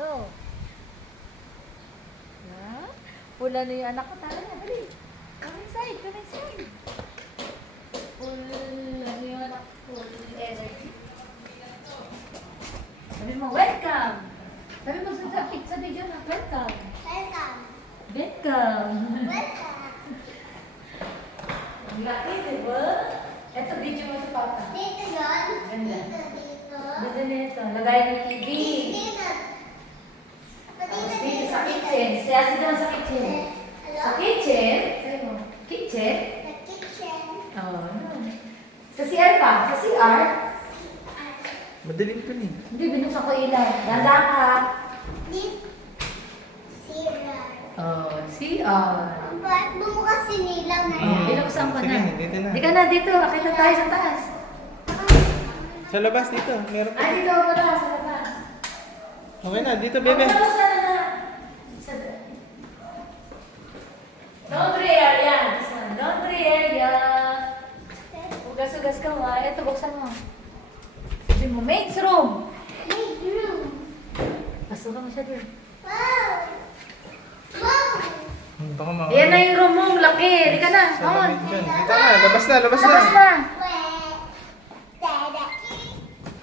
Go. Yeah. Pula na yung anak ko. Tara na, dali. Come inside, come inside. Pula na yung anak ko. Full energy. Sabi mo, welcome. Sabi mo sa video na, welcome. Welcome. Welcome. Welcome. Ang laki, diba? Ito, video mo sa papa. Dito yun. Ganda. Dito. Ganda na ito. Lagay ng TV. Dito. Tapos dito sa kitchen. Siya naman sa kitchen. Hello? Sa kitchen. Sabi mo, kitchen. The kitchen. Oh, sa CR pa. Sa CR. Madilim ko ni. Hindi, binuksan ko ilaw. Ganda ka. Dito. Sira. Oh, CR. Ba't bumukas sinilang na Oh, yan? binuksan ko Sige, na. dito na. Di ka na dito. Akita tayo sa taas. Sa labas dito. Meron pa. Ah, dito ako na. Sa labas. Okay na, dito bebe. Oh, buksan na. Laundry area. This one. Laundry area. Ugas-ugas ka mo. Ito, buksan mo. Sabi mo, maid's room. Make room. Pasok ka mo siya doon. Wow. Wow. Baka mga... Ayan na yung room mo. Laki. Di ka na. Sa Come on. lamig dyan. Dito na, labas na, labas na. Labas na. Wait. Dada.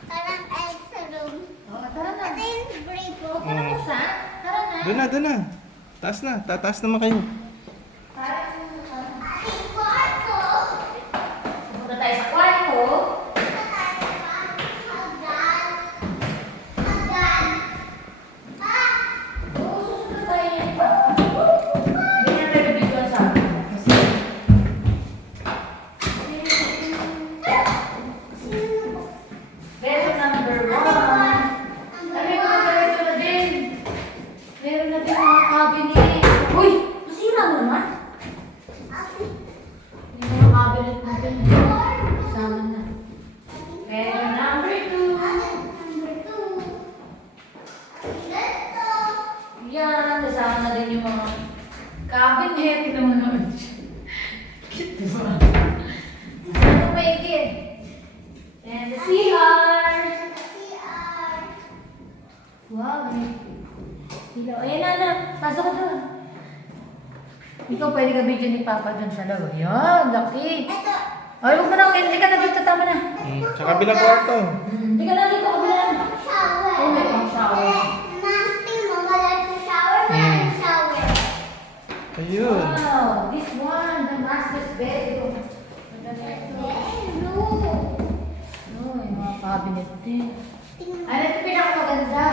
Parang ay sa room. Oh, tara na. Ito yung briefo. Huwag ka na kusa. Tara na. Doon na. Taas na, tataas naman kayo. Parang, Ating kwarto. pumunta tayo sa kwarto. Hagdan. Hagdan. Ah! Oo, susunod tayo yan pa. Hindi na tayo video sa akin. Kasi, meron number 1. Sabi ko na ito na din. Meron na din mga cabinet. Uy! Masira mo naman. Yung mga cabinet natin. Sama na. Meron number 2. Yan, kasama na din yung mga cabinet. Tignan mo naman siya. Cute, diba? Saan mo maigit? And the CR. Wow, may ilaw. Ayan na. Pasok ko doon. Ikaw pwede ka video ni Papa doon sa loob. Ayan, laki. Ay, huwag mo na. Hindi ka na dito. Tama na. Sa kabilang kwarto. Hindi ka na dito. Kabila na. Oh, may pang shower. Ayun. Wow, this one, the master's bedroom. Maganda ito. Oh, yung mga cabinet din. Ano ito pinakamaganda?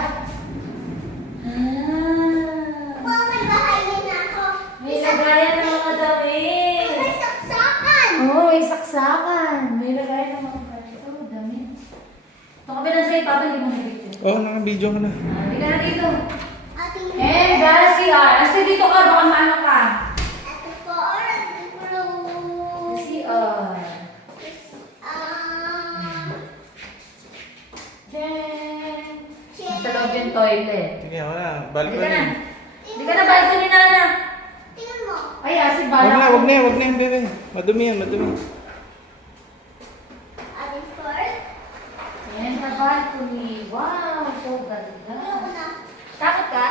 May lagayan ng mga damit. Oo, may saksakan. May lagayan ng mga damit. Oh, damit. Ito kami lang sa'yo, Papa, hindi mo nabito. Oh, naka-video ka na. Hindi ka na dito. And the CR. Kasi dito ka, baka maano ka. The CR. Jen! Nasa loob yung toilet. Sige, wala. Hindi ka na. Balcony. Hindi ka na, balcony na na. Ay, asig bala. Wag na yan, bebe. Madumi yan, madumi. Ayan na balcony. Wow, so ganda. Takot ka?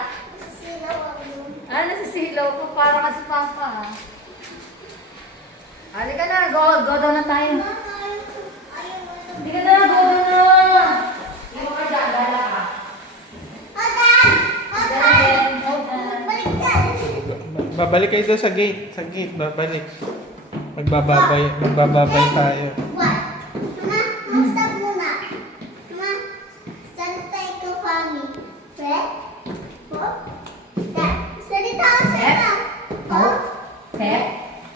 Ah, nasisilaw ko para ka sa Papa. Halika na, go down na tayo. Hindi ka na, go down na. Hindi mo ka dyan, gala ka. Hold on. Babalik kayo doon sa gate. Sa gate, babalik. Magbababay tayo. What? Ma, stop muna. Ma, salita ikaw, Fami. Wait. Oh. That. Salita ako sa ito. Oh. Tap,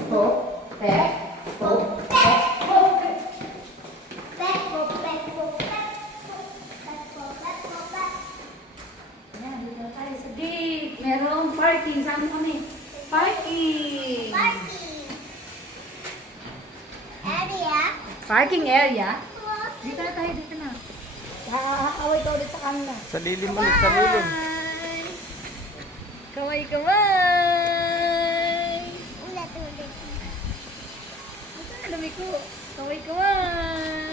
hook, tap, hook, Pek. hook. Pek, pek, pek, pek. Pek, pek, pek. Ayan, dito tayo sa deep. Merong parking. Saan kami? Parking. Party. Area. Parking area. Dito na tayo, dito na. Kakaway ka ulit sa kanila. Sa lilim ulit, sa lilim. Kaway, kaway. Ulit. Alam ko. Kaway, kaway.